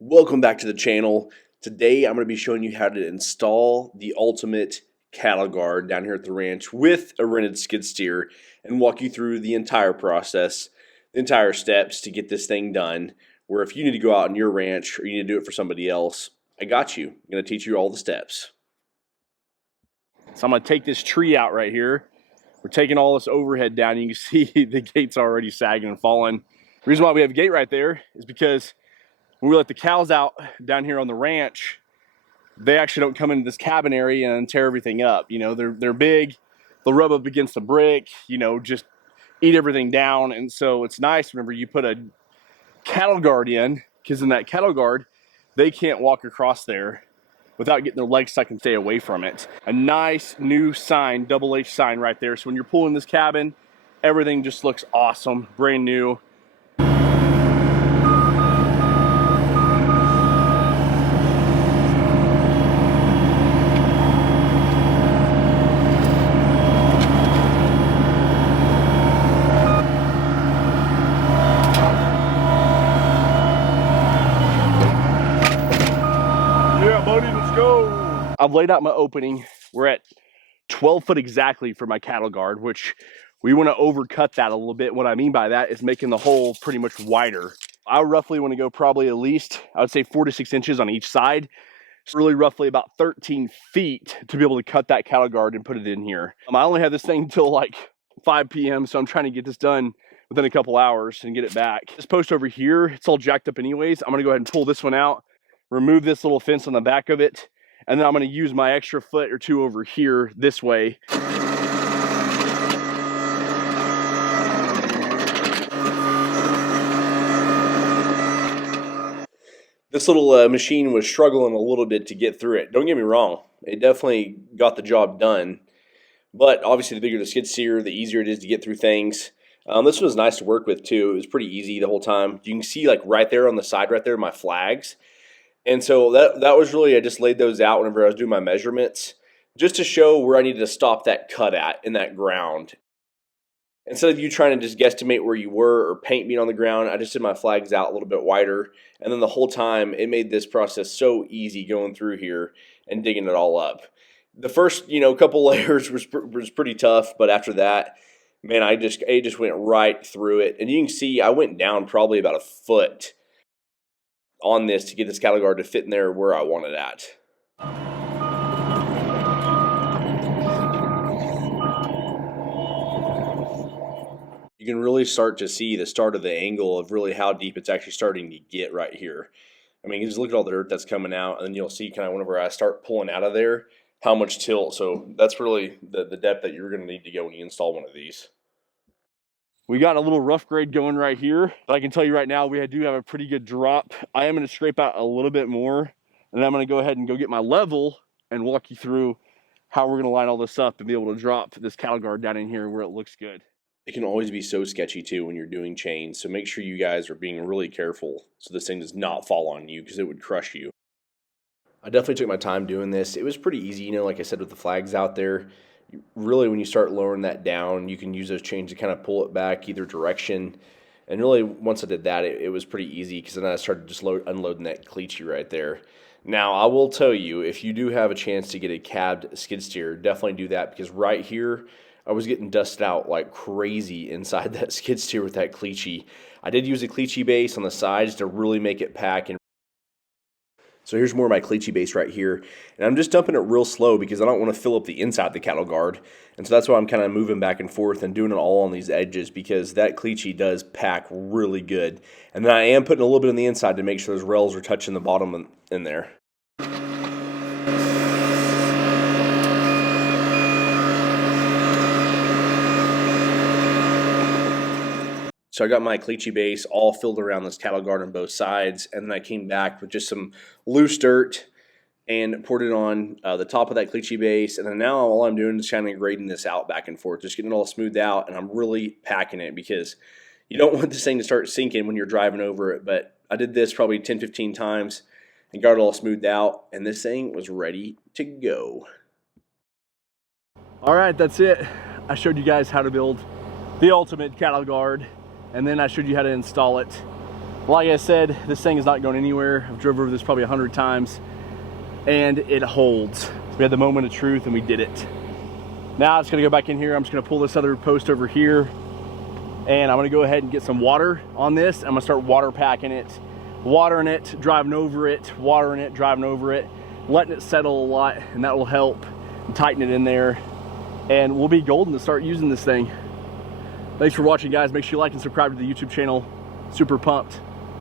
Welcome back to the channel. Today I'm going to be showing you how to install the ultimate cattle guard down here at the ranch with a rented skid steer and walk you through the entire process, the entire steps to get this thing done. Where if you need to go out on your ranch or you need to do it for somebody else, I got you. I'm going to teach you all the steps. So I'm going to take this tree out right here. We're taking all this overhead down. You can see the gate's already sagging and falling. The reason why we have a gate right there is because when we let the cows out down here on the ranch, they actually don't come into this cabin area and tear everything up. You know, they're big, they'll rub up against the brick, just eat everything down. And so it's nice whenever you put a cattle guard in, because in that cattle guard, they can't walk across there without getting their legs stuck and stay away from it. A nice new sign, double H sign right there. So when you're pulling this cabin, everything just looks awesome, brand new. Yeah, buddy, let's go. I've laid out my opening. We're at 12 foot exactly for my cattle guard, which we want to overcut that a little bit. What I mean by that is making the hole pretty much wider. I roughly want to go probably at least, I would say 4 to 6 inches on each side. It's really roughly about 13 feet to be able to cut that cattle guard and put it in here. I only have this thing until like 5 p.m. So I'm trying to get this done within a couple hours and get it back. This post over here, it's all jacked up anyways. I'm gonna go ahead and pull this one out, remove this little fence on the back of it, and then I'm gonna use my extra foot or two over here this way. This little machine was struggling a little bit to get through it. Don't get me wrong, it definitely got the job done. But obviously, the bigger the skid steer, the easier it is to get through things. This one was nice to work with too. It was pretty easy the whole time. You can see like right there on the side, right there, my flags. And so that was really, I just laid those out whenever I was doing my measurements, just to show where I needed to stop that cut at in that ground. Instead of you trying to just guesstimate where you were or paint being on the ground, I just did my flags out a little bit wider. And then the whole time, it made this process so easy going through here and digging it all up. The first, couple layers was pretty tough, but after that, man, it just went right through it. And you can see I went down probably about a foot on this to get this cattle guard to fit in there where I wanted at. You can really start to see the start of the angle of really how deep it's actually starting to get right here. I mean, just look at all the dirt that's coming out, and then you'll see kind of whenever I start pulling out of there, how much tilt. So that's really the depth that you're going to need to go when you install one of these. We got a little rough grade going right here, but I can tell you right now we do have a pretty good drop. I am going to scrape out a little bit more, and I'm going to go ahead and go get my level and walk you through how we're going to line all this up and be able to drop this cattle guard down in here where it looks good. It can always be so sketchy too when you're doing chains, so make sure you guys are being really careful so this thing does not fall on you because it would crush you. I definitely took my time doing this. It was pretty easy, like I said, with the flags out there. Really, when you start lowering that down, you can use those chains to kind of pull it back either direction. And really, once I did that, it was pretty easy because then I started just unloading that cleachy right there. Now, I will tell you, if you do have a chance to get a cabbed skid steer, definitely do that because right here, I was getting dusted out like crazy inside that skid steer with that cleachy. I did use a cleachy base on the sides to really make it pack. And so here's more of my cleachy base right here. And I'm just dumping it real slow because I don't want to fill up the inside of the cattle guard. And so that's why I'm kind of moving back and forth and doing it all on these edges because that cleachy does pack really good. And then I am putting a little bit on the inside to make sure those rails are touching the bottom in there. So I got my cleachy base all filled around this cattle guard on both sides, and then I came back with just some loose dirt and poured it on the top of that cleachy base. And then now all I'm doing is kind of grading this out back and forth, just getting it all smoothed out, and I'm really packing it because you don't want this thing to start sinking when you're driving over it. But I did this probably 10, 15 times and got it all smoothed out, and this thing was ready to go. All right, that's it. I showed you guys how to build the ultimate cattle guard, and then I showed you how to install it. Like I said, this thing is not going anywhere. I've drove over this probably 100 times and it holds. We had the moment of truth and we did it. Now I'm just gonna go back in here. I'm just gonna pull this other post over here and I'm gonna go ahead and get some water on this. I'm gonna start water packing it, watering it, driving over it, watering it, driving over it, letting it settle a lot, and that will help tighten it in there. And we'll be golden to start using this thing. Thanks for watching, guys. Make sure you like and subscribe to the YouTube channel. Super pumped.